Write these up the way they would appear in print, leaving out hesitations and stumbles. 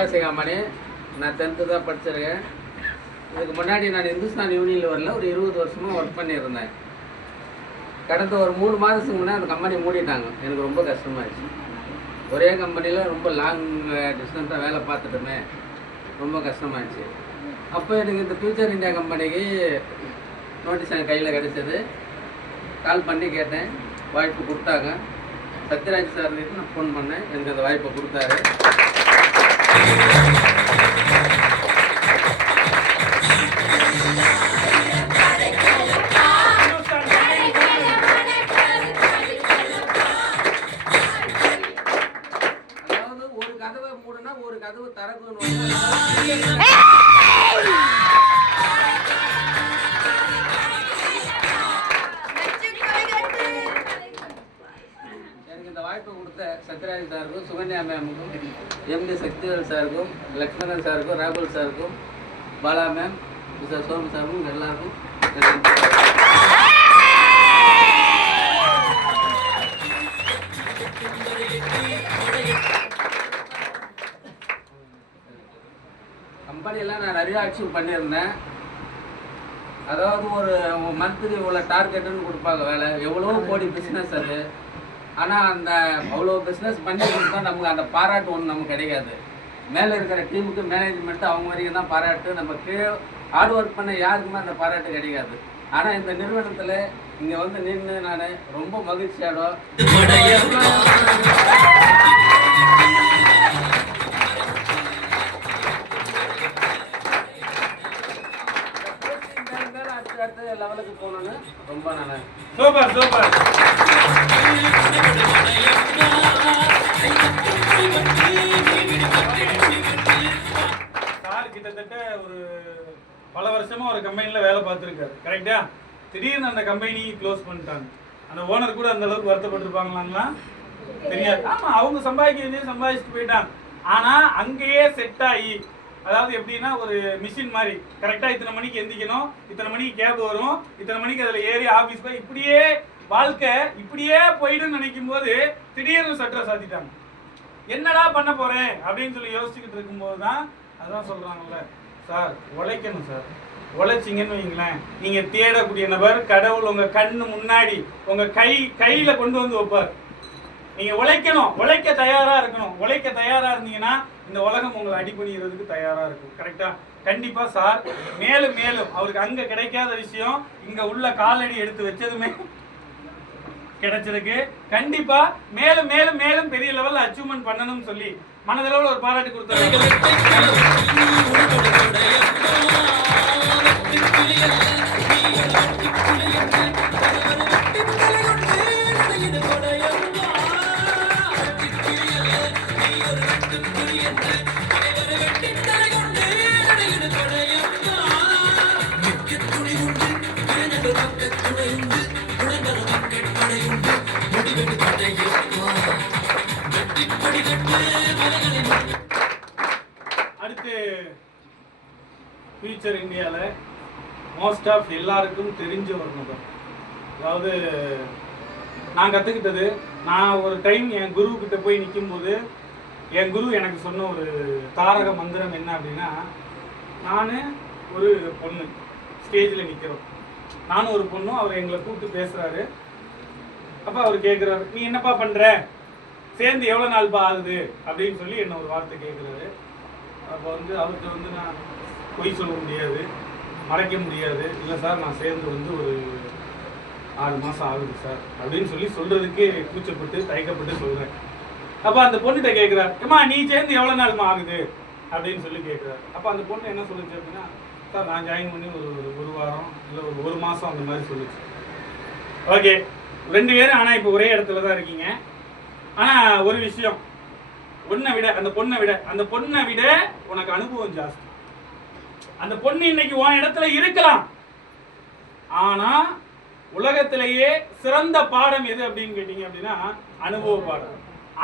சிவாசி company. நான் 10th தான் படிச்சிருக்கேன். இதுக்கு முன்னாடி நான் இந்துஸ்தான் யூனிலிவரில் ஒரு 20 வருஷமாக ஒர்க் பண்ணியிருந்தேன். கடந்த ஒரு 3 மாதத்துக்கு முன்னாடி அந்த கம்பெனி மூடிட்டாங்க. எனக்கு ரொம்ப கஷ்டமாகிடுச்சு. ஒரே கம்பெனியில் ரொம்ப லாங் டிஸ்டன்ஸாக வேலை பார்த்துட்டுமே ரொம்ப கஷ்டமாகிடுச்சு. அப்போ எனக்கு இந்த ஃபியூச்சர் இந்தியா கம்பெனிக்கு நோட்டீஸ் என் கையில் கிடச்சிது. கால் பண்ணி கேட்டேன், வாய்ப்பு கொடுத்தாங்க. சத்யராஜ் சார் நான் ஃபோன் பண்ணேன், எனக்கு அந்த வாய்ப்பை கொடுத்தாரு. அதாவது ஒரு கதவை மூடுனா ஒரு கதவு திறக்கணும். இந்த வாய்ப்பை கொடுத்த சத்யராஜ் சாருக்கும், சுகன்யா மேமுக்கும், எம்டி சக்திவேல் சாருக்கும், லக்ஷ்மணன் சாருக்கும், ராகுல் சாருக்கும், பாலா மேம், மிஸ்டர் சோமு சாருக்கும் எல்லாருக்கும் கம்பெனியெல்லாம் நான் நிறைய அச்சீவ் பண்ணியிருந்தேன். அதாவது ஒரு மந்த்லி இவ்வளோ டார்கெட்டுன்னு கொடுப்பாங்க வேலை, எவ்வளோ கோடி பிஸ்னஸ் அது. ஆனால் அந்த அவ்வளோ பிஸ்னஸ் பண்ணி கொடுத்தா நமக்கு அந்த பாராட்டு ஒன்று நமக்கு கிடைக்காது. மேலே இருக்கிற டீமுக்கு மேனேஜ்மெண்ட்டு அவங்க வரைக்கும் தான் பாராட்டு. நம்ம கீழே ஹார்ட் ஒர்க் பண்ண யாருக்குமே அந்த பாராட்டு கிடைக்காது. ஆனால் இந்த நிறுவனத்தில் இங்கே வந்து நின்று நான் ரொம்ப மகிழ்ச்சியோட அடுத்த லெவலுக்கு போகணுன்னு ரொம்ப நான் சூப்பர் சூப்பர். சார் கிட்டத்தட்ட ஒரு பல வருஷமா ஒரு கம்பெனியில் வேலை பார்த்துருக்காரு, கரெக்டா? திடீர்னு அந்த கம்பெனி க்ளோஸ் பண்ணிட்டாங்க. அந்த ஓனர் கூட அந்த அளவுக்கு வருத்தப்பட்டிருப்பாங்களாங்களா? தெரியாது. ஆமாம், அவங்க சம்பாதிச்சுட்டு போயிட்டாங்க. ஆனால் அங்கேயே செட் ஆகி, அதாவது எப்படின்னா ஒரு மிஷின் மாதிரி கரெக்டாக இத்தனை மணிக்கு எந்திக்கணும், இத்தனை மணிக்கு கேப் வரும், இத்தனை மணிக்கு அதில் ஏறி ஆஃபீஸ் போய் இப்படியே வாழ்க்கை இப்படியே போயிடுன்னு நினைக்கும் போது திடீர்னு சட்டரை சாத்திட்டாங்க. என்னடா பண்ண போகிறேன் அப்படின்னு சொல்லி யோசிச்சுக்கிட்டு இருக்கும்போது தான் அதான் சொல்கிறாங்கல்ல, சார் உழைக்கணும் சார். உழைச்சிங்கன்னு வைங்களேன், நீங்கள் தேடக்கூடிய நபர் கடவுள் உங்கள் கண்ணு முன்னாடி உங்கள் கையில் கொண்டு வந்து வைப்பார். நீங்கள் உழைக்கணும், உழைக்க தயாராக இருக்கணும். உழைக்க தயாராக இருந்தீங்கன்னா இந்த உலகம் உங்களை அடிபணிகிறதுக்கு தயாராக இருக்கும், கரெக்டாக? கண்டிப்பாக சார் மேலும் மேலும் அவருக்கு அங்கே கிடைக்காத விஷயம் இங்கே உள்ள காலடி எடுத்து வச்சதுமே கிடைச்சிருக்கு. கண்டிப்பாக மேலும் மேலும் மேலும் பெரிய லெவலில் அச்சீவ்மெண்ட் பண்ணணும்னு சொல்லி மனதளவில் ஒரு பாராட்டு கொடுத்தாரு. அடுத்து ஃபியூச்சர் இந்தியாவில் மோஸ்ட் ஆஃப் எல்லாருக்கும் தெரிஞ்ச ஒரு நபர். அதாவது நான் கற்றுக்கிட்டது, நான் ஒரு டைம் என் குரு கிட்ட போய் நிற்கும்போது என் குரு எனக்கு சொன்ன ஒரு தாரக மந்திரம் என்ன அப்படின்னா, நான் ஒரு பொண்ணு ஸ்டேஜில் நிற்கிறோம், நானும் ஒரு பொண்ணும், அவர் எங்களை கூப்பிட்டு பேசுகிறாரு. அப்போ அவர் கேட்குறாரு, நீ என்னப்பா பண்ணுற, சேர்ந்து எவ்வளோ நாள்ப்பா ஆகுது அப்படின்னு சொல்லி என்ன ஒரு வார்த்தை கேட்குறாரு. அப்போ வந்து அவர்கிட்ட நான் பொய் சொல்ல முடியாது, மறைக்க முடியாது. இல்லை சார், நான் சேர்ந்து ஒரு 6 மாதம் ஆகுது சார் அப்படின்னு சொல்கிறதுக்கு கூச்சப்பட்டு தயக்கப்பட்டு சொல்கிறேன். அப்போ அந்த பொண்ணுகிட்ட கேட்குறாரு, ஏம்மா நீ சேர்ந்து எவ்வளோ நாள்மா ஆகுது அப்படின்னு சொல்லி கேட்குறாரு. அப்போ அந்த பொண்ணு என்ன சொல்லுச்சு அப்படின்னா, சார் நான் ஜாயின் பண்ணி ஒரு வாரம் இல்லை ஒரு மாதம் அந்த மாதிரி சொல்லுச்சு. ஓகே, 2 பேரும் ஆனால் இப்போ ஒரே இடத்துல தான் இருக்கீங்க. ஆனால் ஒரு விஷயம், அந்த பொண்ணை விட உனக்கு அனுபவம் ஜாஸ்தி. அந்த பொண்ணு இன்னைக்கு உன் இடத்துல இருக்கலாம், ஆனா உலகத்திலேயே சிறந்த பாடம் எது அப்படின்னு கேட்டீங்க அப்படின்னா அனுபவ பாடம்.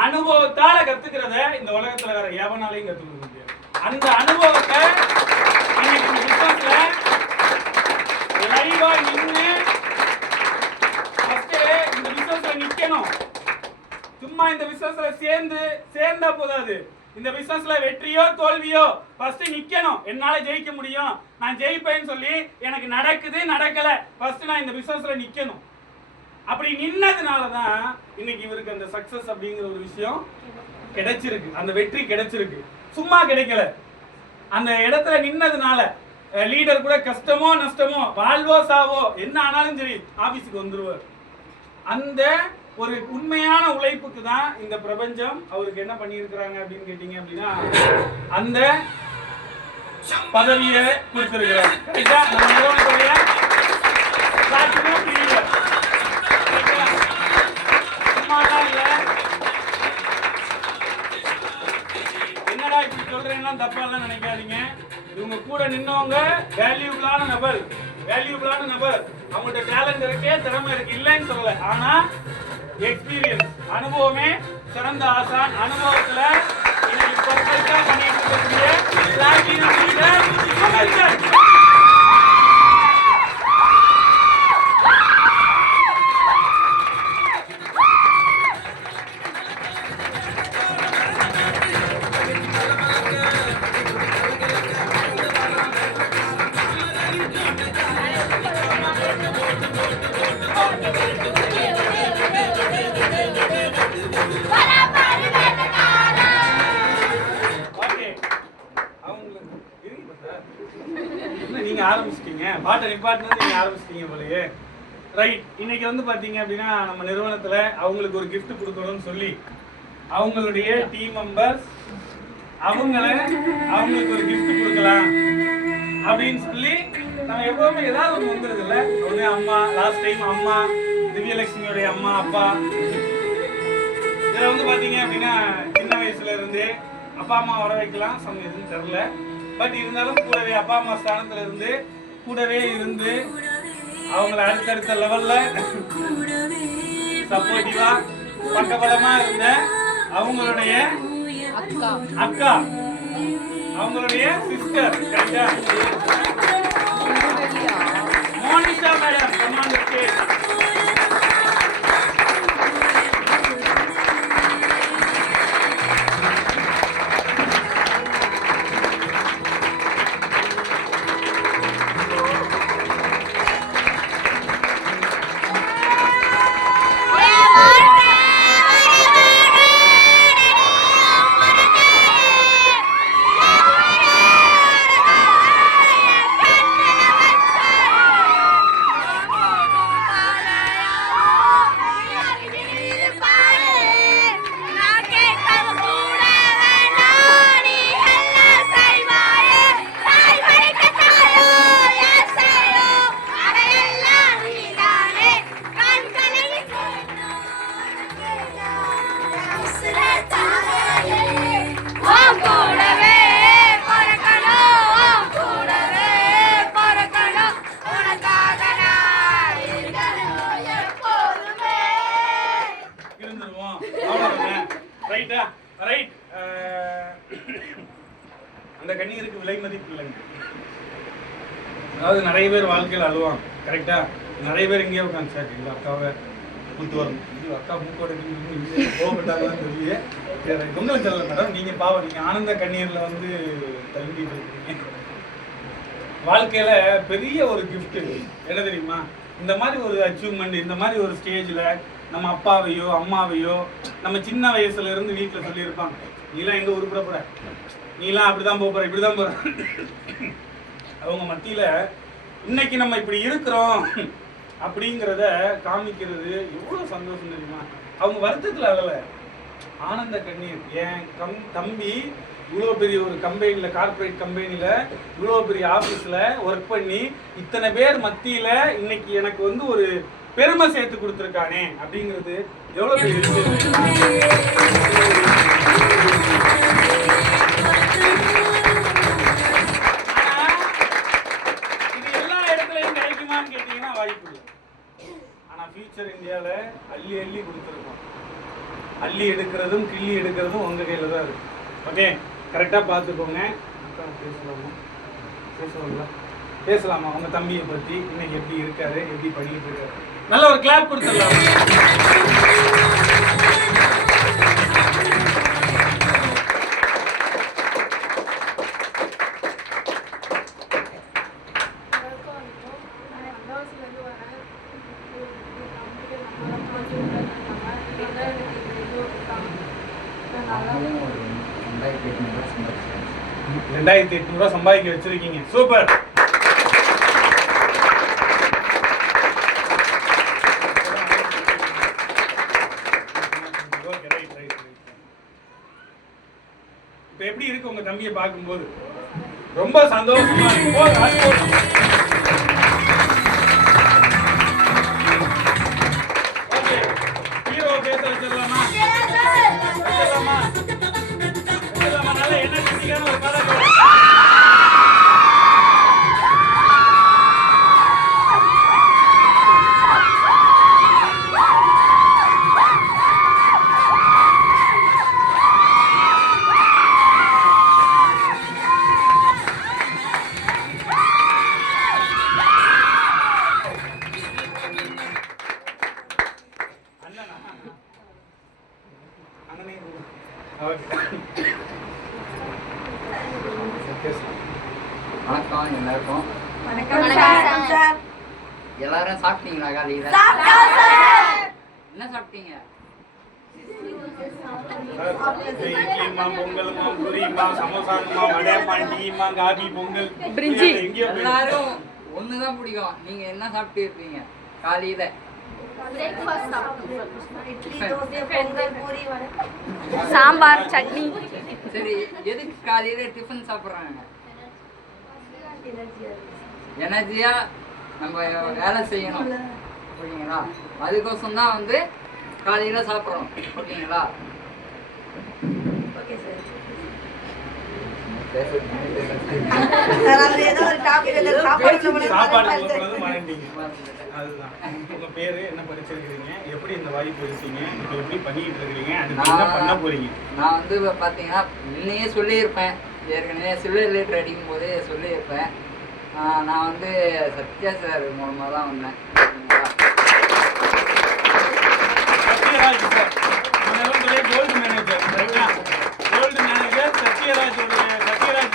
அனுபவத்தால கத்துக்கிறத இந்த உலகத்துல வேற எவனாலையும் கத்துக்க முடியாது. அந்த அனுபவத்தை இன்னைக்கு இந்த பிசினஸ்ல லைவா நின்று இந்த பிசினஸ்ல நிக்கணும். சும்மா இந்த பிசினஸ்ல சேர்ந்த இருந்தா போதாது. இந்த பிசினஸ்ல வெற்றியோ தோல்வியோ ஃபர்ஸ்ட் நிக்கணும். என்னால ஜெயிக்க முடியும், நான் ஜெயிப்பேன்னு சொல்லி எனக்கு நடக்குது நடக்கல, ஃபர்ஸ்ட் நான் இந்த பிசினஸ்ல நிக்கணும். அப்படி நின்னதுனாலதான் இன்னைக்கு இவருக்கு அந்த சக்சஸ் அப்படிங்கிற ஒரு விஷயம் கிடைச்சிருக்கு, அந்த வெற்றி கிடைச்சிருக்கு. சும்மா கிடைக்கல, அந்த இடத்துல நின்னதுனால லீடர் கூட கஷ்டமோ நஷ்டமோ வாழ்வோ சாவோ என்ன ஆனாலும் சரி ஆபீஸுக்கு வந்துருவார். அந்த ஒரு உண்மையான உழைப்புக்கு தான் இந்த பிரபஞ்சம் அவருக்கு என்ன பண்ணியிருக்கிறாங்க அப்படின்னு கேட்டீங்க அப்படின்னா அந்த பதவியை கொடுத்திருக்கிறாங்க. நம்ம நிறுவனத்துடைய என்னடா இப்படி சொல்றேன்னா தப்பாலாம் நினைக்காதீங்க. இவங்க கூட நின்னவங்க வேல்யூபிளான நபர். அவங்கள்ட்ட டேலண்ட் இருக்கு, திறமை இருக்கு, இல்லைன்னு சொல்லல. ஆனா எக்ஸ்பீரியன்ஸ், அனுபவமே சிறந்த ஆசான். அனுபவத்துல இன்னைக்கு பர்ஃபெக்ட்டா பண்ணிட்டு இருக்கக்கூடிய பிளாட்டினம் லீடர் சுமந்தன். நீங்க ஆரம்பிச்சிட்டீங்க, பாட்டை நிப்பாட்டினது நீங்க ஆரம்பிச்சிட்டீங்க போலயே. ரைட். இன்னைக்கு வந்து பாத்தீங்க அப்படின்னா நம்ம நிறுவனத்துல அவங்களுக்கு ஒரு gift கொடுக்கணும்னு சொல்லி அவங்களுடைய டீம் மெம்பர்ஸ் அவங்களுக்கு ஒரு gift கொடுக்கலாம் அப்படின்னு சொல்லி நம்ம எப்பவுமே ஏதாவது ஒன்று வந்துருது இல்ல. ஒண்ணு அம்மா, லாஸ்ட் டைம் அம்மா, திவ்யலட்சுமியோடைய அம்மா அப்பா. இதுல வந்து பாத்தீங்க அப்படின்னா சின்ன வயசுல இருந்து அப்பா அம்மா வர வைக்கலாம், சமயம் எதுவும் தெரியல. பட் இருந்தாலும் கூடவே அப்பா அம்மா ஸ்தானத்துல இருந்து கூடவே இருந்து அவங்கள அடுத்தடுத்த லெவல்ல சப்போர்ட்டிவா பக்கபலமா இருந்த அவங்களுடைய அக்கா, அவங்களுடைய சிஸ்டர் மோனிஷா மேடம் கமாண்டருக்கு அந்த கண்ணீருக்கு விலை மதிப்பு இல்லைங்க. அதாவது நிறைய பேர் வாழ்க்கையில் அழுவாங்க, கரெக்டா? நிறைய பேர் இங்கேயே உட்காந்து சார் எங்கள் அக்காவை கூத்து வரும், இது அக்கா மூக்கோட கோவப்பட்டாங்கன்னு சொல்லி உங்களுக்கு தெரியல மேடம். நீங்கள் பாவம், நீங்கள் ஆனந்த கண்ணீரில் வந்து தள்ளிட்டு இருக்கீங்க. வாழ்க்கையில் பெரிய ஒரு கிஃப்ட் என்ன தெரியுமா? இந்த மாதிரி ஒரு அச்சீவ்மெண்ட், இந்த மாதிரி ஒரு ஸ்டேஜில் நம்ம அப்பாவையோ அம்மாவையோ நம்ம சின்ன வயசுல இருந்து வீட்டில் சொல்லியிருப்பாங்க, நீலாம் எங்கே உருப்பட போற, நீலாம் அப்படிதான் போற, இப்படிதான் போற. அவங்க மத்தியில இன்னைக்கு நம்ம இப்படி இருக்கிறோம் அப்படிங்கிறத காமிக்கிறது எவ்வளவு சந்தோஷம் தெரியுமா? அவங்க வருத்தத்துல அழல, ஆனந்த கண்ணீர். என் தம்பி இவ்வளோ பெரிய ஒரு கம்பெனியில், கார்பரேட் கம்பெனியில் இவ்வளோ பெரிய ஆஃபீஸில் ஒர்க் பண்ணி இத்தனை பேர் மத்தியில் இன்னைக்கு எனக்கு வந்து ஒரு பெருமை சேர்த்து கொடுத்துருக்கானே அப்படிங்கிறது எவ்வளோ பெரிய விஷயம். வாய்ப்பு இல்லை. ஆனால் ஃபியூச்சர் இந்தியாவில் அள்ளி அள்ளி கொடுத்துருக்கோம். அள்ளி எடுக்கிறதும் கிள்ளி எடுக்கிறதும் உங்கள் கையில் தான் இருக்கு. ஓகே, கரெக்டாக பார்த்துக்கோங்க. பேசலாமா உங்கள் தம்பியை பற்றி, இன்னைக்கு எப்படி இருக்காரு, எப்படி பண்ணிட்டு இருக்காரு? நல்ல ஒரு கிளாப் கொடுத்துடலாம். 2800 சம்பாதிக்க வச்சிருக்கீங்க. சூப்பர். இப்ப எப்படி இருக்கு உங்க தம்பியை பார்க்கும்போது? ரொம்ப சந்தோஷமா இருக்கு. ஹீரோ பேச வச்சிடலாமா? நல்ல எனர்ஜெட்டிக்கான ஒரு கதை. வணக்கம் எல்லாருக்கும். எல்லாரும் சாப்பிட்டீங்களா? காலையில என்ன சாப்பிட்டீங்க? எல்லாரும் ஒண்ணுதான் பிடிக்கும். நீங்க என்ன சாப்பிட்டு இருப்பீங்க காலையில? சாம்பார் சட்னி. சரி, எதுக்கு காலையில டிஃபன் சாப்பிட்றாங்க? எனர்ஜியா நம்ம வேலை செய்யணும், ஓகேங்களா? அதுக்கோசம் தான் வந்து காலையில சாப்பிட்றோம், ஓகேங்களா? உங்க பேரு என்ன படிச்சிருக்கீங்க? எப்படி இந்த வாய்ப்பு எடுத்தீங்க? இப்போ எப்படி பண்ணிட்டு இருக்கீங்க? அதுக்கு என்ன பண்ண போறீங்க? நான் வந்து பார்த்தீங்கன்னா முன்னையே சொல்லியிருப்பேன், ஏற்கனவே சிவில் ரிலேட்டட் அடிக்கும் போதே சொல்லியிருப்பேன். நான் வந்து சத்யா சார் மூலமாக தான் வந்தேன். Sathyaraj sir gold manager, gold manager Sathyaraj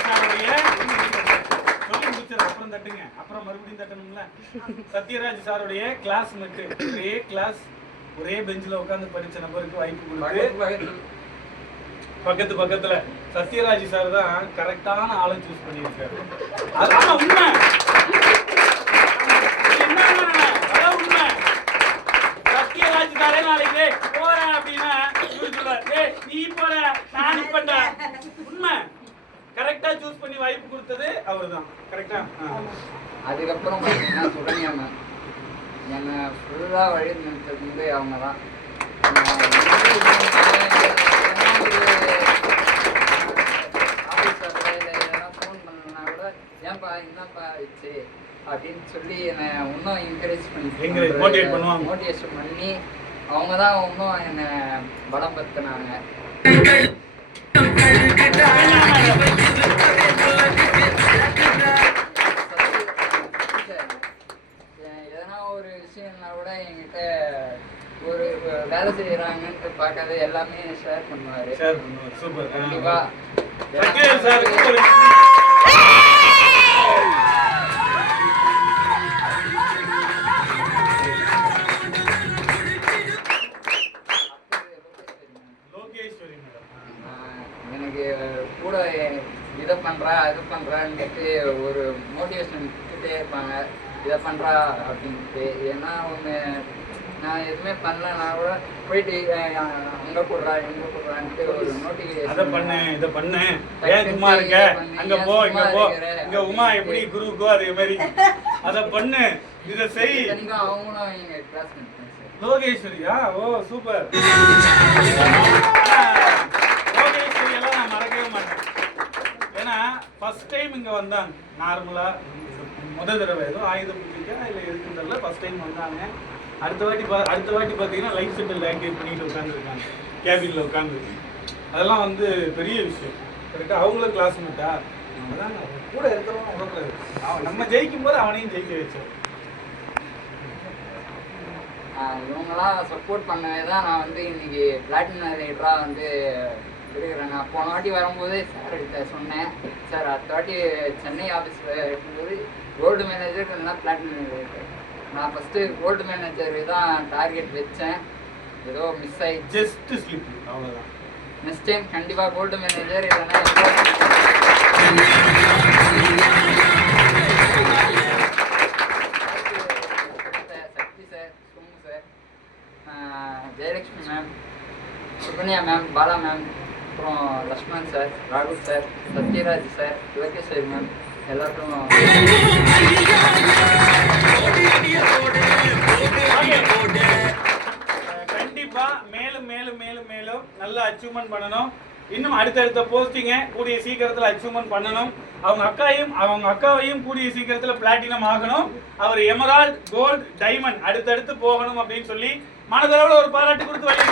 சாருடைய சொல்லி முடிச்சது. அப்புறம் தட்டுங்க, அப்புறம் மறுபடியும் தட்டணும்ல. சத்யராஜ் சாருடைய கிளாஸ்மேட், ஒரே கிளாஸ், ஒரே பெஞ்சில் உட்காந்து படிச்ச நபருக்கு வாய்ப்பு கொடுத்து பக்கத்துல சத்யராஜ் சார் தான் கரெக்டான ஆளை சூஸ் பண்ணியிருக்காரு. அதான் உண்மை, உண்மை. சத்யராஜ் சாரே நாளைக்கு போறேன் அப்படின்னா நீ போற நான் பண்றேன். உண்மை, கரெக்டா சூஸ் பண்ணி வாய்ப்பு கொடுத்தது அவர் தான். கரெக்டா? அதுக்கப்புறம் பார்த்தீங்கன்னா சுகன்யா மேம் என்னை ஃபுல்லாக வழி நிறுத்தது வந்து அவங்க தான். ஏன்பா என்னப்பா ஆயிடுச்சு அப்படின்னு சொல்லி என்னை இன்னும் என்கரேஜ் மோட்டிவேஷன் பண்ணி அவங்க தான் இன்னும் என்னை பலம் படுத்தினாங்க. எதனா ஒரு விஷயம்னா கூட என்கிட்ட ஒரு வேலை செய்யறாங்கன்னு பார்க்காத எல்லாமே ஷேர் பண்ணுவாரு. சூப்பர். கண்டிப்பா எனக்கு கூட இதை பண்றா அது பண்றான்ட்டு ஒரு மோட்டிவேஷன் கொடுத்துட்டே இருப்பாங்க. இதை பண்றா அப்படின்ட்டு. ஏன்னா ஒன்று நான் எதுவுமே பண்ணலன்னா கூட போயிட்டு அங்க போடுறா இங்க போடுறான்ட்டு ஒரு நோட்டிஃபிகேஷன் அதை பண்ணு இதை பண்ணு, ஏன் சும்மா இருக்க, அங்க போ இங்க போ, இங்க உமா எப்படி குருவுக்கோ அதே மாதிரி அதை பண்ணு இதை செய். அவங்களும் எங்க கிளாஸ்மேட் லோகேஸ்வரியா? ஓ சூப்பர். லோகேஸ்வரி எல்லாம் நான் மறக்கவே மாட்டேன். ஏன்னா ஃபர்ஸ்ட் டைம் இங்க வந்தாங்க. நார்மலா முதல் தடவை ஏதோ ஆயுத பூஜைக்கா இல்லை இருக்குன்றதுல ஃபர்ஸ்ட் டைம் வந்தாங்க. அடுத்த வாட்டி பார்த்தீங்கன்னா லைஃப் செட்டில் ஆக்டிவேட் பண்ணிட்டு உட்காந்துருக்காங்க, கேபினில் உட்காந்து. அதெல்லாம் வந்து பெரிய விஷயம். கரெக்டாக அவங்களும் கிளாஸ்மேட்டா நம்ம தான் கூட இருக்கிறவங்க உடக்கூடாது. நம்ம ஜெயிக்கும் போது அவனையும் ஜெயிக்க வச்சோம். இவங்களாம் சப்போர்ட் பண்ணவே தான் நான் வந்து இன்னைக்கு பிளாட்டினம் ரைடராக வந்து இருக்கிறேன். நான் போன வாட்டி வரும்போது சார்கிட்ட சொன்னேன், சார் அடுத்த வாட்டி சென்னை ஆஃபீஸில் இருக்கும்போது கோல்டு மேனேஜர் இல்லைன்னா பிளாட்டினம் ரைடர். நான் ஃபஸ்ட்டு கோல்டு மேனேஜர் தான் டார்கெட் வச்சேன், ஏதோ மிஸ் ஆகிடுச்சு. ஜஸ்ட் ஸ்லிப், அவ்வளோதான். நெக்ஸ்ட் டைம் கண்டிப்பாக கோல்டு மேனேஜர் இல்லைன்னா Sakthi sir, Somu sir, Jayalakshmi ma'am, Sukanya ma'am, Bala ma'am, அப்புறம் லக்ஷ்மண் சார், ராகுல் sir, Sathyaraj sir, Yogeshwari ma'am எல்லாருக்கும் கண்டிப்பா மேலும் மேலும் மேலும் மேலும் நல்ல அச்சீவ்மெண்ட் பண்ணணும். இன்னும் அடுத்தடுத்த போஸ்டிங்கை கூடிய சீக்கிரத்தில் அச்சீவ்மெண்ட் பண்ணணும். அவங்க அக்காவையும் கூடிய சீக்கிரத்தில் பிளாட்டினம் ஆகணும். அவர் எமரால்ட், கோல்டு, டைமண்ட் அடுத்தடுத்து போகணும் அப்படின்னு சொல்லி மனதளவில் ஒரு பாராட்டு கொடுத்து வழி